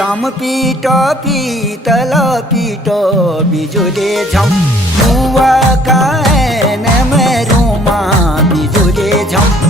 ताम पीट पीतल पीट बिजुले झम बुवा कान मरुमा बिजुले झम